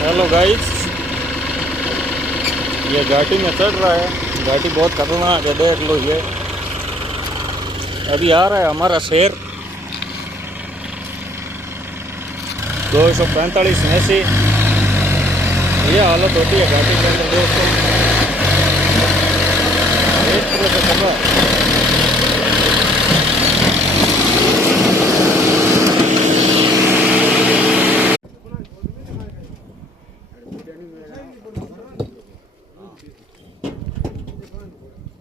Hello guys, ये घाटी में चढ़ रहा है। घाटी बहुत खतरनाक है, देख लो। ये अभी आ रहा है हमारा शेर 245 में से। ये हालत होती है घाटी के अंदर दोस्तों, एक तरह से खबर।